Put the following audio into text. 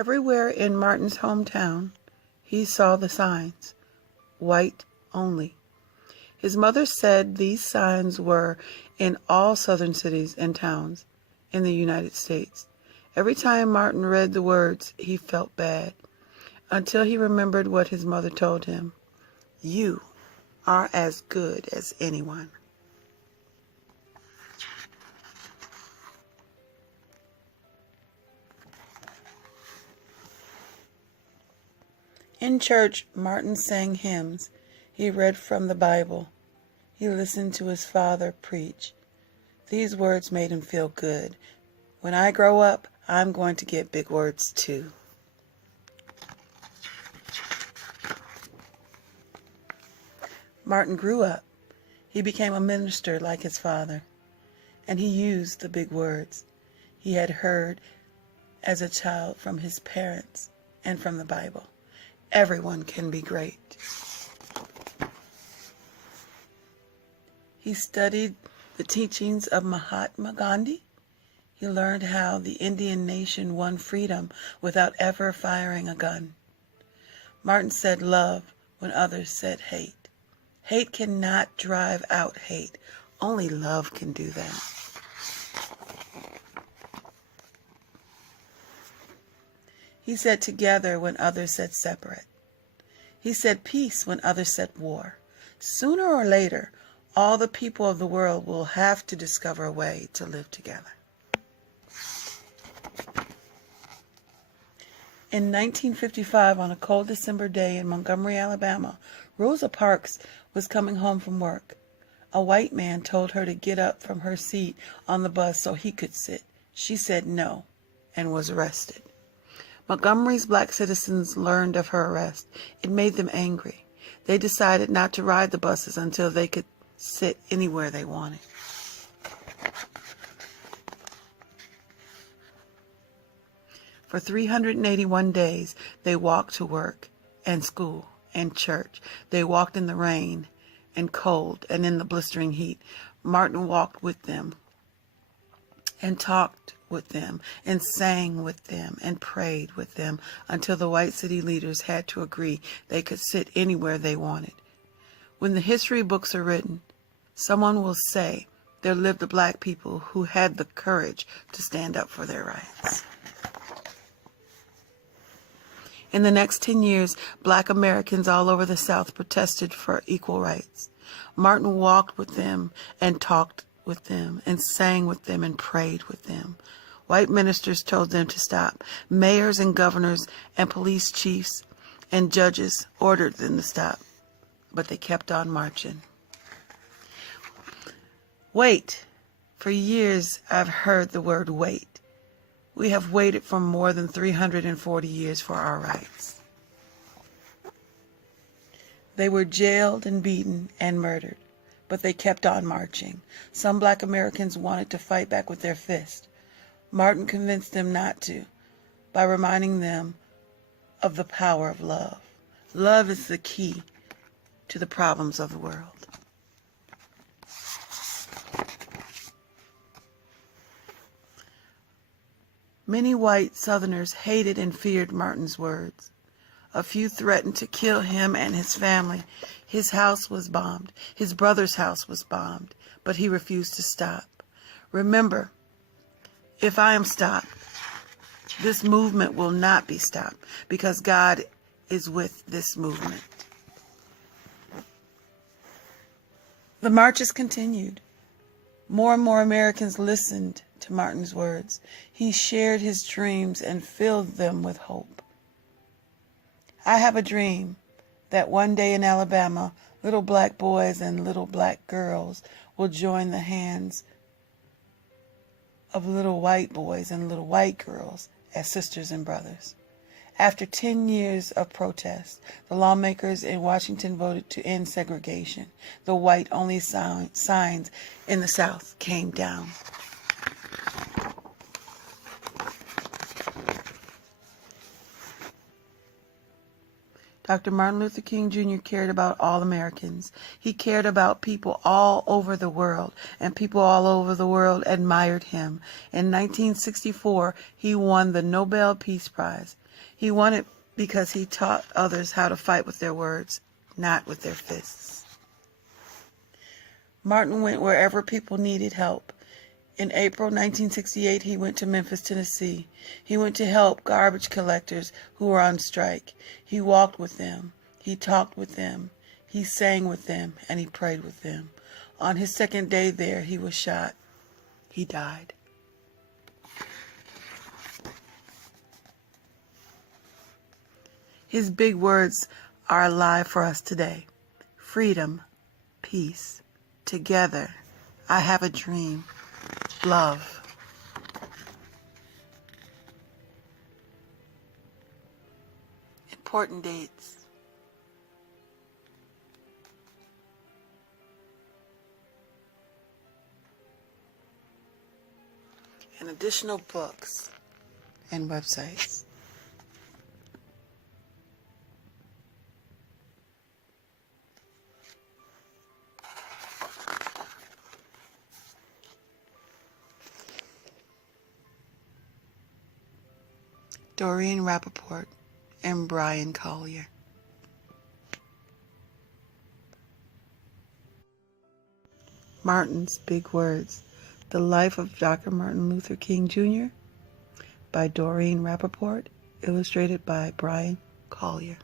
Everywhere in Martin's hometown, he saw the signs, white only. His mother said these signs were in all southern cities and towns in the United States. Every time Martin read the words, he felt bad, until he remembered what his mother told him. You are as good as anyone. In church, Martin sang hymns. He read from the Bible. He listened to his father preach. These words made him feel good. When I grow up, I'm going to get big words too. Martin grew up. He became a minister like his father, and he used the big words he had heard as a child from his parents and from the Bible. Everyone can be great. He studied the teachings of Mahatma Gandhi. He learned how the Indian nation won freedom without ever firing a gun. Martin said love when others said hate. Hate cannot drive out hate. Only love can do that. He said together when others said separate. He said peace when others said war. Sooner or later, all the people of the world will have to discover a way to live together. In 1955, on a cold December day in Montgomery, Alabama, Rosa Parks was coming home from work. A white man told her to get up from her seat on the bus so he could sit. She said no and was arrested. Montgomery's black citizens learned of her arrest. It made them angry. They decided not to ride the buses until they could sit anywhere they wanted. For 381 days, they walked to work and school and church. They walked in the rain and cold and in the blistering heat. Martin walked with them and talked with them and sang with them and prayed with them until the white city leaders had to agree they could sit anywhere they wanted. When the history books are written, someone will say there lived the black people who had the courage to stand up for their rights. In the next 10 years, black Americans all over the South protested for equal rights. Martin walked with them and talked with them and sang with them and prayed with them. White ministers told them to stop. Mayors and governors and police chiefs and judges ordered them to stop, but they kept on marching. Wait. For years, I've heard the word wait. We have waited for more than 340 years for our rights. They were jailed and beaten and murdered, but they kept on marching. Some black Americans wanted to fight back with their fists. Martin convinced them not to by reminding them of the power of love. Love is the key to the problems of the world. Many white Southerners hated and feared Martin's words. A few threatened to kill him and his family. His house was bombed. His brother's house was bombed, but he refused to stop. Remember, if I am stopped, this movement will not be stopped because God is with this movement. The marches continued. More and more Americans listened to Martin's words. He shared his dreams and filled them with hope. I have a dream that one day in Alabama, little black boys and little black girls will join the hands of little white boys and little white girls as sisters and brothers. After 10 years of protest, the lawmakers in Washington voted to end segregation. The white-only signs in the South came down. Dr. Martin Luther King Jr. cared about all Americans. He cared about people all over the world, and people all over the world admired him. In 1964, he won the Nobel Peace Prize. He won it because he taught others how to fight with their words, not with their fists. Martin went wherever people needed help. In April 1968, he went to Memphis, Tennessee. He went to help garbage collectors who were on strike. He walked with them. He talked with them. He sang with them, and he prayed with them. On his second day there, he was shot. He died. His big words are alive for us today. Freedom, peace, together, I have a dream, love. Important dates. And additional books and websites. Doreen Rappaport and Brian Collier. Martin's Big Words. The Life of Dr. Martin Luther King Jr. by Doreen Rappaport, illustrated by Brian Collier.